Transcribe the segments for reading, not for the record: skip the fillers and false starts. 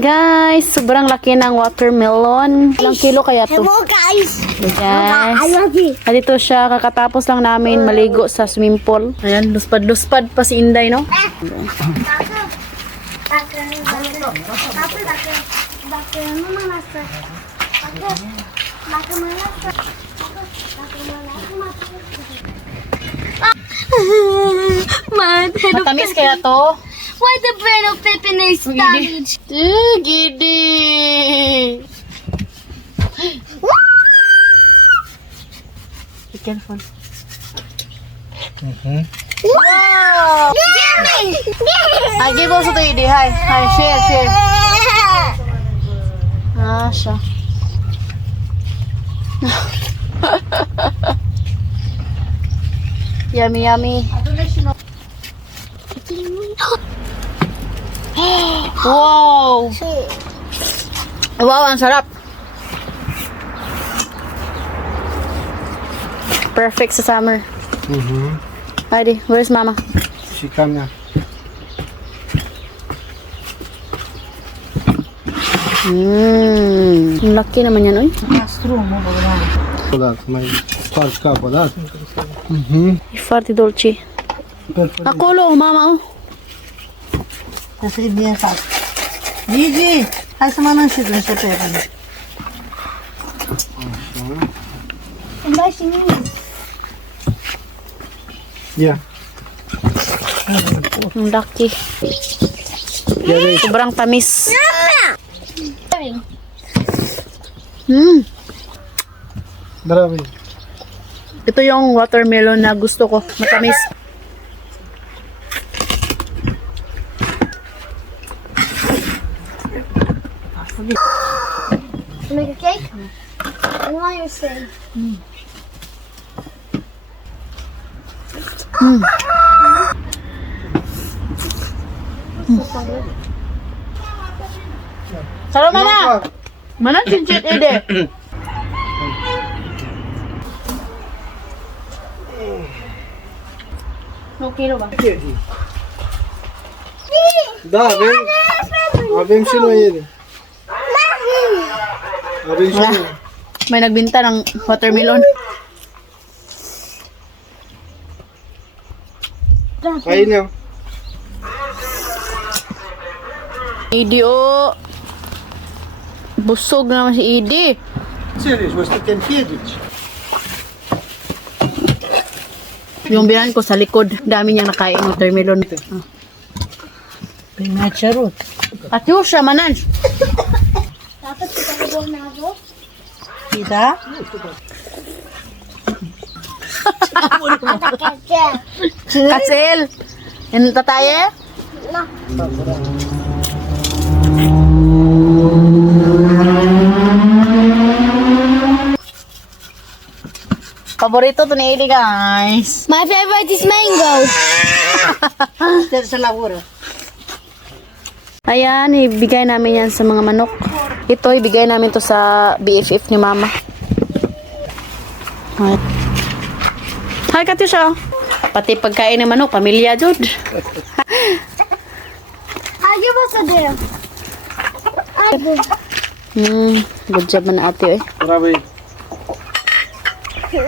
guys, sobrang laki ng watermelon. Ilang kilo kaya to? Hello guys. Guys. I love you. Dito siya, kakatapos lang namin maligo sa swimming pool. Ayan, luspad-luspad pa si Inday, no? Matamis kaya to? Why the brain of Pippin is damaged? Gidi! Be careful. Wow! Gimme! Ay, give also to Idi. Hi. Hi, share. Ah, siya. Yummy, yummy. Wow! Wow, ang sarap. Perfect sa summer. Heidi, where's mama? She come now. Ang laki naman yan, oy. Podat, may sparka podat. Farti dolce. Ako lo, mama, oh. Kasi biya sa. Gigi, ay sama nang shit na siya pera. Yeah. Ang laki. Sobrang tamis. Grabe. Ito yung watermelon na gusto ko. Matamis. Make a cake? And why you say? Sarap mana? Mana cincin ide? Okay lo ba? Da, avem și noi ele. Avem și Wala. noi. May nagbinta ng watermelon. Kain eu. Idi o. Busog naman si Idi. Înțelegi, o să te împiedici. Yung bilan ko sa likod, dami niyang nakain watermelon. Pinacharot. At yun siya manan. Dapat kita ko na ako. Kita? Katsel. Yan tataye? Paborito to ni Idi, guys. My favorite is mango. Dito sa laburo. Ayan, ibigay namin yan sa mga manok. Ito, ibigay namin to sa BFF ni Mama. Hi, Katusha. Pati pagkain ng manok, pamilya, Jud. I'll give us a deal. Good job man ate, eh. Grabe. Ooh,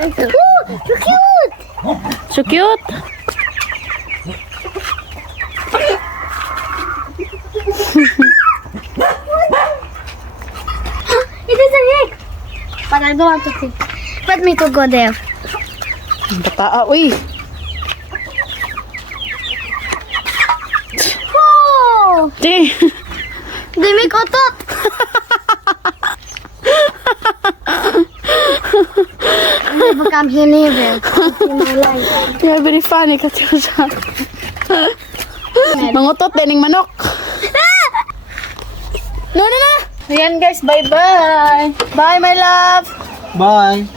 so cute. So cute. It is a egg. But I don't want to see. Let me to go there. Ang bataa, uy. Oh, Di. they make otot. I never come here never in my life. You're very funny, Katusha. Mangutot din ng manok. No. Ayan guys, bye-bye. Bye, my love. Bye.